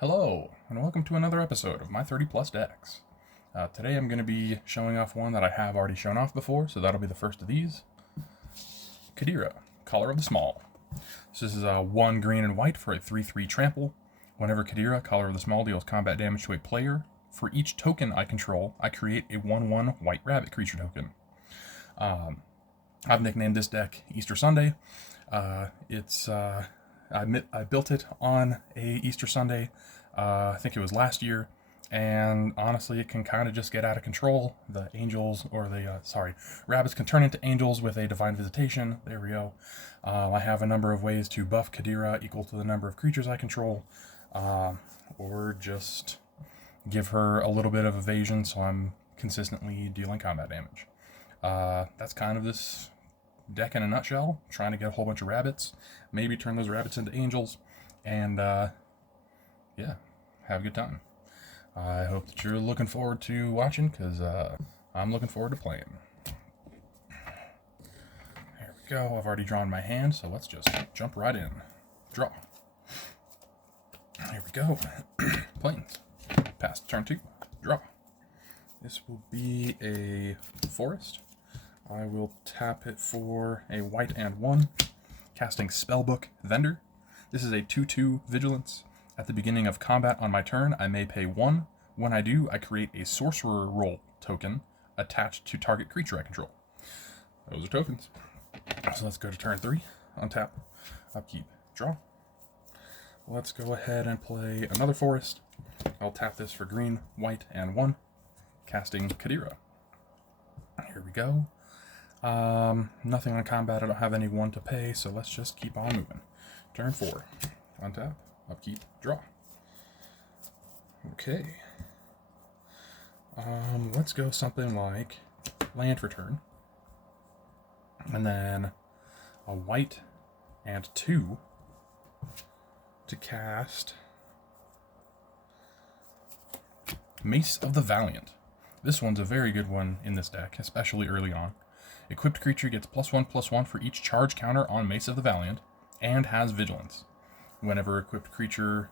Hello, and welcome to another episode of my 30 plus decks. Today I'm going to be showing off one that I have already shown off before, so that'll be the first of these. Cadira, Color of the Small. So this is a 1 green and white for a 3/3 trample. Whenever Cadira, Color of the Small, deals combat damage to a player, for each token I control, I create a 1/1 white rabbit creature token. I've nicknamed this deck Easter Sunday. I built it on a Easter Sunday. I think it was last year, and honestly, it can kind of just get out of control. The rabbits can turn into angels with a divine visitation. There we go. I have a number of ways to buff Cadira equal to the number of creatures I control, or just give her a little bit of evasion so I'm consistently dealing combat damage. That's kind of this deck in a nutshell, trying to get a whole bunch of rabbits, maybe turn those rabbits into angels, and yeah, have a good time. I hope that you're looking forward to watching, because I'm looking forward to playing. There we go. I've already drawn my hand, so let's just jump right in. Draw. Here we go. Plains. Pass turn 2. Draw. This will be a forest. I will tap it for a white and 1, casting Spellbook Vendor. This is a 2/2 Vigilance. At the beginning of combat on my turn, I may pay 1. When I do, I create a Sorcerer Roll token attached to target creature I control. Those are tokens. So let's go to turn 3. Untap, upkeep, draw. Let's go ahead and play another forest. I'll tap this for green, white, and 1, casting Cadira. Here we go. Nothing on combat. I don't have any 1 to pay, so let's just keep on moving. Turn 4. Untap, upkeep, draw. Okay. Let's go something like land for turn. And then a white and 2 to cast Mace of the Valiant. This one's a very good one in this deck, especially early on. Equipped creature gets +1/+1 for each charge counter on Mace of the Valiant, and has Vigilance. Whenever equipped creature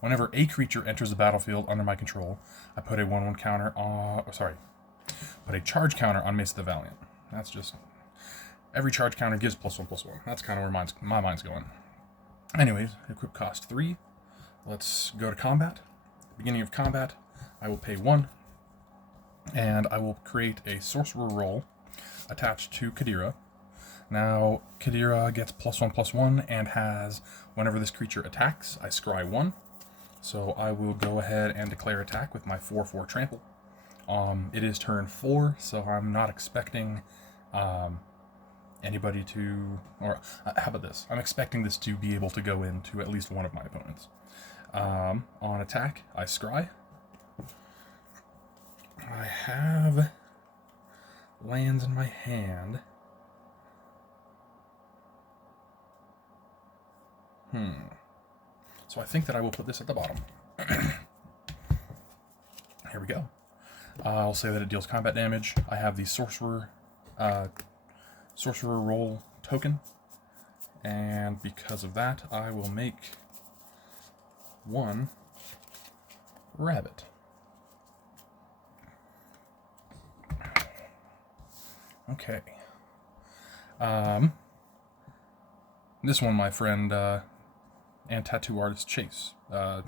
whenever a creature enters the battlefield under my control, I put a 1/1 counter on. Put a charge counter on Mace of the Valiant. That's just every charge counter gives +1/+1. That's kind of where my mind's going. Anyways, equip cost 3. Let's go to combat. Beginning of combat, I will pay 1, and I will create a Sorcerer Roll attached to Cadira. Now, Cadira gets +1/+1 and has, whenever this creature attacks, I scry 1. So I will go ahead and declare attack with my 4/4 trample. It is turn 4, so I'm not expecting anybody to, or how about this? I'm expecting this to be able to go into at least one of my opponents. On attack, I scry. I have lands in my hand. So I think that I will put this at the bottom. Here we go. I'll say that it deals combat damage. I have the Sorcerer Roll token, and because of that, I will make 1 rabbit. Okay. This one, my friend and tattoo artist Chase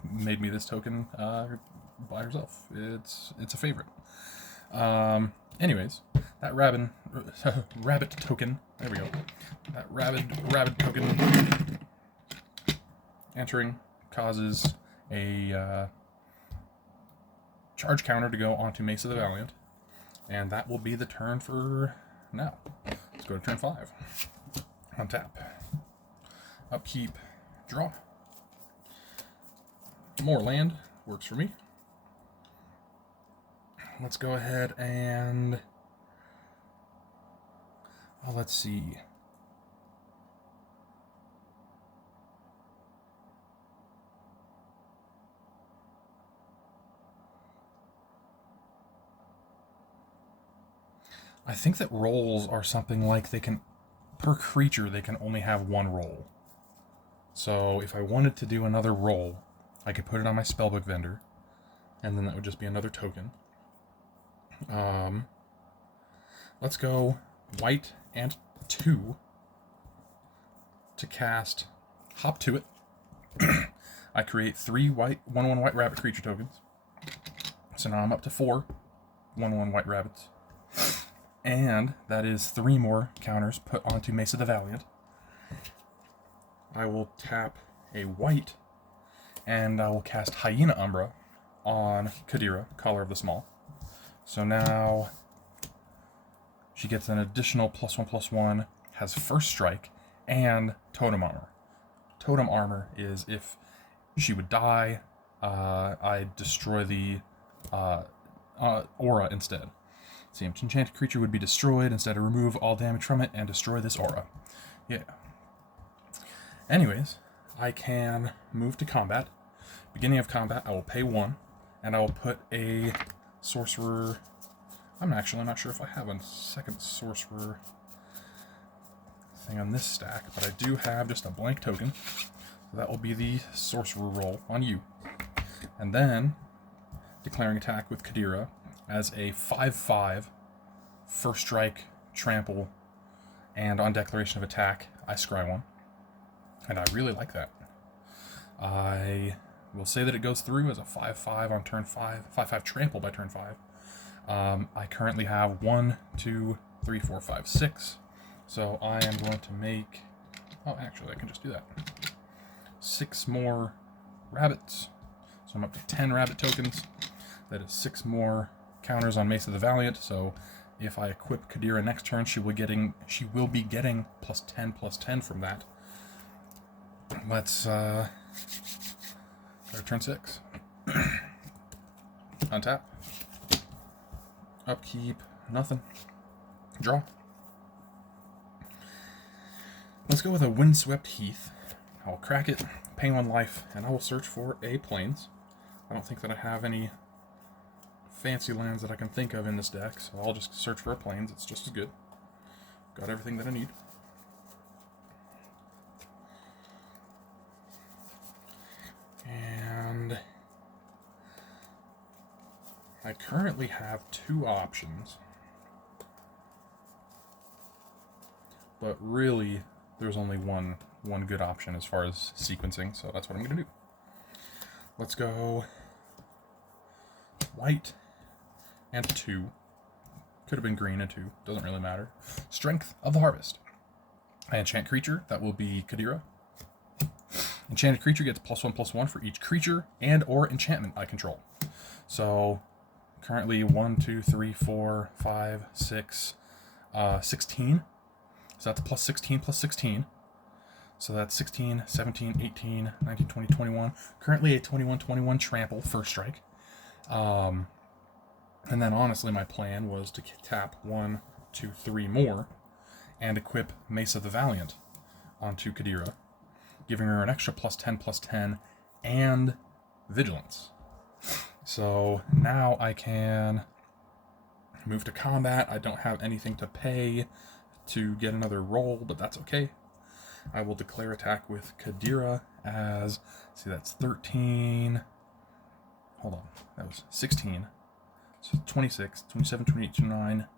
made me this token by herself. It's a favorite. Anyways, that rabbit token. There we go. That rabbit token entering causes a charge counter to go onto Mace of the Valiant, and that will be the turn for now. Let's go to turn 5. Untap, upkeep, draw. More land works for me. Let's go ahead and let's see. I think that rolls are something like per creature they can only have 1 roll. So if I wanted to do another roll, I could put it on my spellbook vendor, and then that would just be another token. Let's go white and 2 to cast Hop to It. I create 3 white 1/1 white rabbit creature tokens. So now I'm up to 4 1/1 white rabbits. And that is 3 more counters put onto Mesa the Valiant. I will tap a white, and I will cast Hyena Umbra on Cadira, Caller of the Small. So now she gets an additional +1/+1, has First Strike, and Totem Armor. Totem Armor is if she would die, I destroy the aura instead. So the enchanted creature would be destroyed. Instead, I remove all damage from it and destroy this aura. Yeah. Anyways, I can move to combat. Beginning of combat, I will pay 1, and I will put a sorcerer. I'm not sure if I have a second sorcerer thing on this stack, but I do have just a blank token. So that will be the sorcerer roll on you. And then declaring attack with Cadira as a 5/5 First Strike, Trample, and on declaration of attack, I scry 1. And I really like that. I will say that it goes through as a 5/5 on turn 5, 5/5 Trample by turn 5. I currently have 1, 2, 3, 4, 5, 6. So I am going to make, oh, actually, I can just do that. 6 more rabbits. So I'm up to 10 rabbit tokens. That is 6 more counters on Mesa the Valiant. So if I equip Cadira next turn, she will be getting +10/+10 from that. Let's go to turn 6. Untap. Upkeep. Nothing. Draw. Let's go with a Windswept Heath. I'll crack it, pay 1 life, and I will search for a Plains. I don't think that I have any fancy lands that I can think of in this deck, so I'll just search for a Plains. It's just as good. Got everything that I need. And I currently have 2 options, but really there's only one good option as far as sequencing, so that's what I'm going to do. Let's go white and 2. Could have been green and 2, doesn't really matter. Strength of the Harvest. I enchant creature, that will be Cadira. Enchanted creature gets +1/+1 for each creature and or enchantment I control. So currently 1, 2, 3, 4, 5, 6, 16. So that's +16/+16. So that's 16, 17, 18, 19, 20, 21. Currently a 21/21 Trample First Strike. And then honestly my plan was to tap 1, 2, 3 more and equip Mesa the Valiant onto Cadira, giving her an extra +10/+10 and Vigilance. So now I can move to combat. I don't have anything to pay to get another roll, but that's okay. I will declare attack with Cadira as, see, that's 13. Hold on, that was 16. So 26, 27, 28, 29,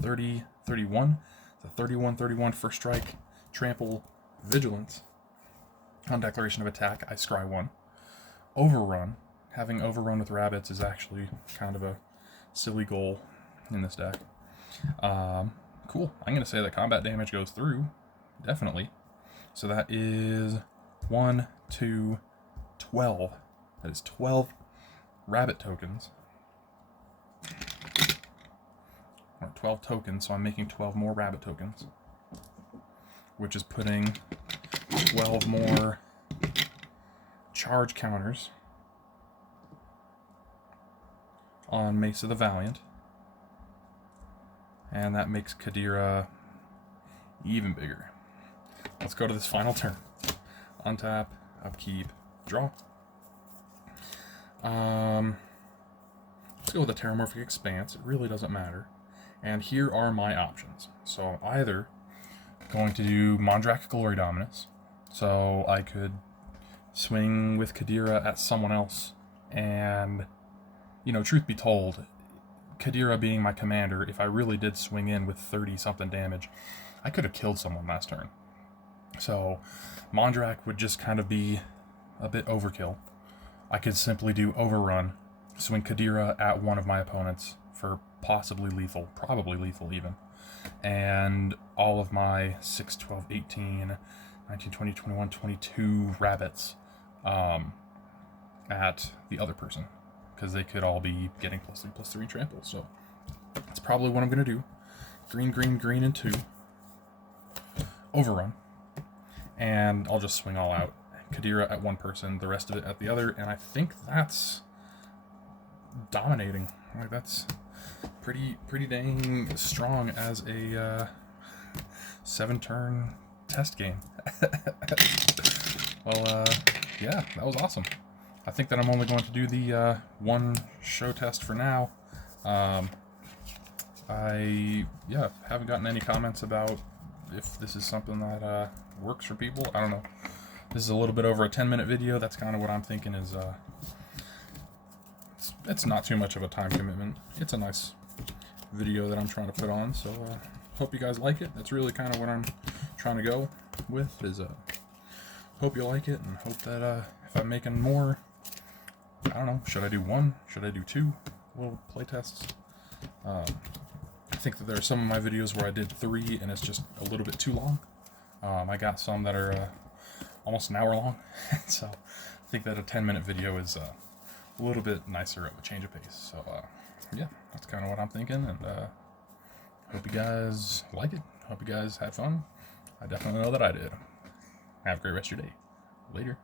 30, 31. The 31/31 First Strike, Trample, Vigilance. On declaration of attack, I scry 1. Overrun. Having Overrun with rabbits is actually kind of a silly goal in this deck. Cool. I'm going to say that combat damage goes through. Definitely. So that is 1, 2, 12. That is 12 rabbit tokens. Or 12 tokens, so I'm making 12 more rabbit tokens. Which is putting 12 more charge counters on Mesa the Valiant. And that makes Cadira even bigger. Let's go to this final turn. Untap, upkeep, draw. Let's go with a Terramorphic Expanse. It really doesn't matter. And here are my options. So either going to do Mondrak Glory Dominus, So I could swing with Cadira at someone else, and, you know, truth be told, Cadira being my commander, if I really did swing in with 30-something damage, I could have killed someone last turn. So Mondrak would just kind of be a bit overkill. I could simply do Overrun, swing Cadira at one of my opponents for possibly lethal, probably lethal even, and all of my 6, 12, 18, 19, 20, 21, 22 rabbits at the other person, because they could all be getting +3/+3 trample. So that's probably what I'm going to do. Green, green, green, and 2. Overrun. And I'll just swing all out. Cadira at one person, the rest of it at the other, and I think that's dominating. Like, that's pretty dang strong as a 7-turn test game. Well, yeah, that was awesome. I think that I'm only going to do the one show test for now. I haven't gotten any comments about if this is something that works for people. I don't know. This is a little bit over a 10-minute video. That's kind of what I'm thinking is it's not too much of a time commitment. It's a nice video that I'm trying to put on, so hope you guys like it. That's really kind of what I'm trying to go with, is hope you like it, and hope that if I'm making more, I don't know, should I do 1? Should I do 2 little playtests? I think that there are some of my videos where I did 3 and it's just a little bit too long. I got some that are almost an hour long, so I think that a 10-minute video is a little bit nicer of a change of pace. So yeah, that's kind of what I'm thinking, and hope you guys like it. Hope you guys had fun. I definitely know that I did. Have a great rest of your day. Later.